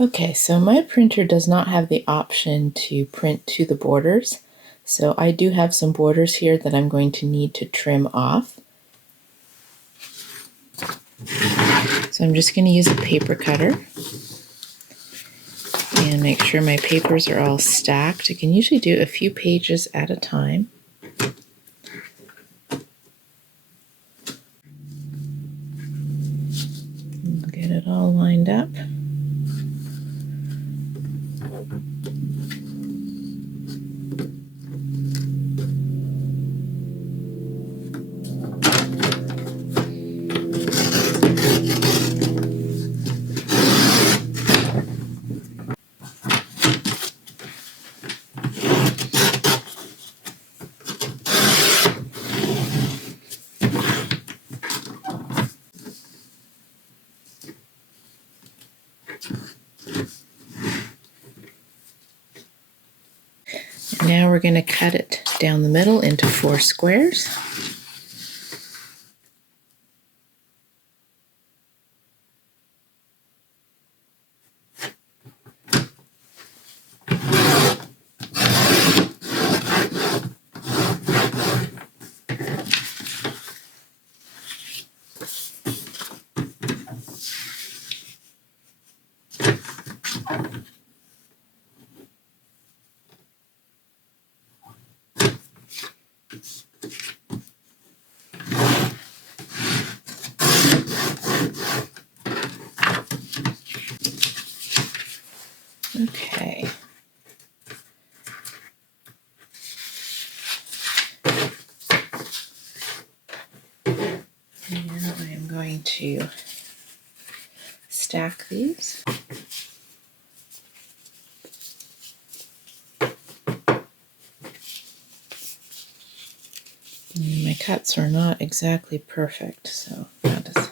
Okay, so my printer does not have the option to print to the borders. So I do have some borders here that I'm going to need to trim off. So I'm just going to use a paper cutter and make sure my papers are all stacked. You can usually do a few pages at a time. I'll get it all lined up. Now we're going to cut it down the middle into 4 squares. Okay. Now I am going to stack these. My cuts are not exactly perfect, so that is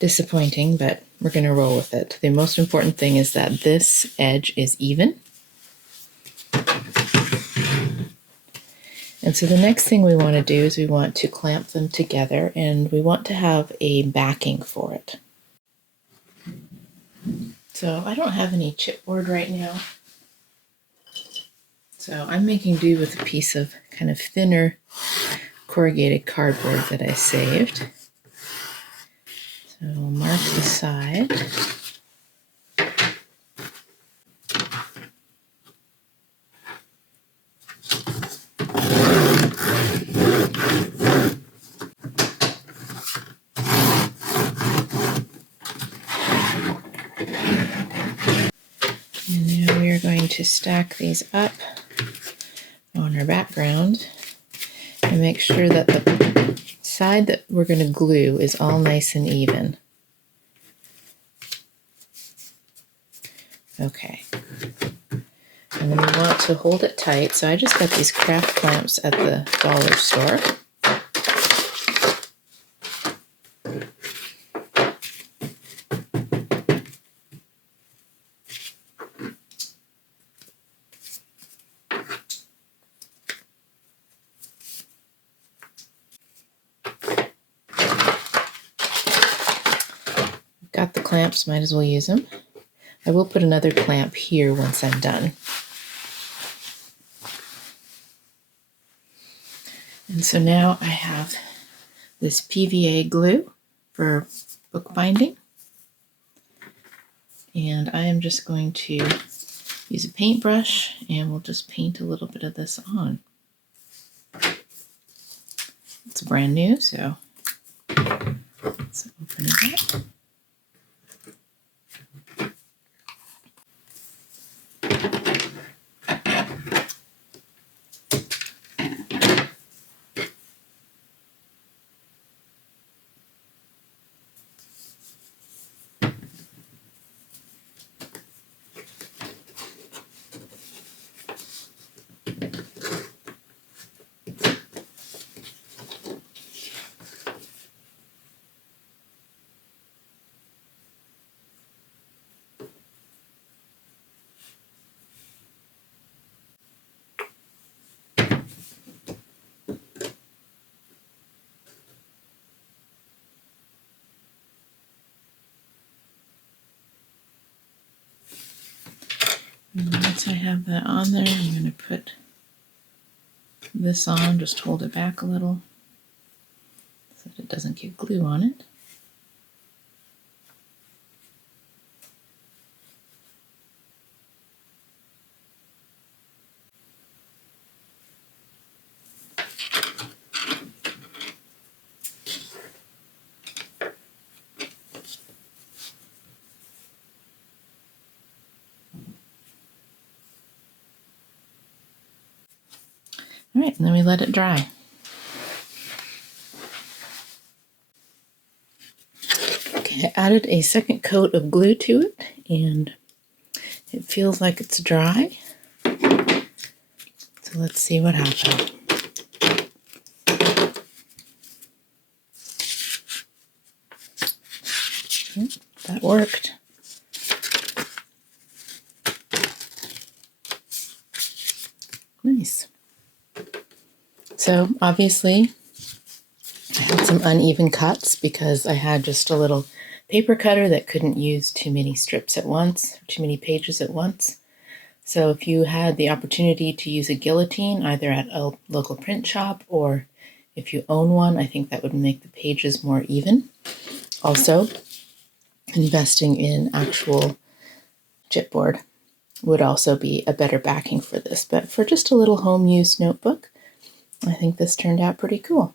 disappointing, but we're going to roll with it. The most important thing is that this edge is even. And so the next thing we want to do is we want to clamp them together, and we want to have a backing for it. So I don't have any chipboard right now. So I'm making do with a piece of kind of thinner corrugated cardboard that I saved. So I'll mark the side. And now we are going to stack these up on our background and make sure that the side that we're going to glue is all nice and even. Okay. And then we want to hold it tight. So I just got these craft clamps at the dollar store. Got the clamps, might as well use them. I will put another clamp here once I'm done. And so now I have this PVA glue for bookbinding. And I am just going to use a paintbrush and we'll just paint a little bit of this on. It's brand new, so let's open it up. And once I have that on there, I'm going to put this on, just hold it back a little so that it doesn't get glue on it. All right, and then we let it dry. Okay, I added a second coat of glue to it, and it feels like it's dry. So let's see what happens. That worked. Nice. So obviously I had some uneven cuts because I had just a little paper cutter that couldn't use too many strips at once, too many pages at once. So if you had the opportunity to use a guillotine, either at a local print shop or if you own one, I think that would make the pages more even. Also, investing in actual chipboard would also be a better backing for this. But for just a little home use notebook, I think this turned out pretty cool.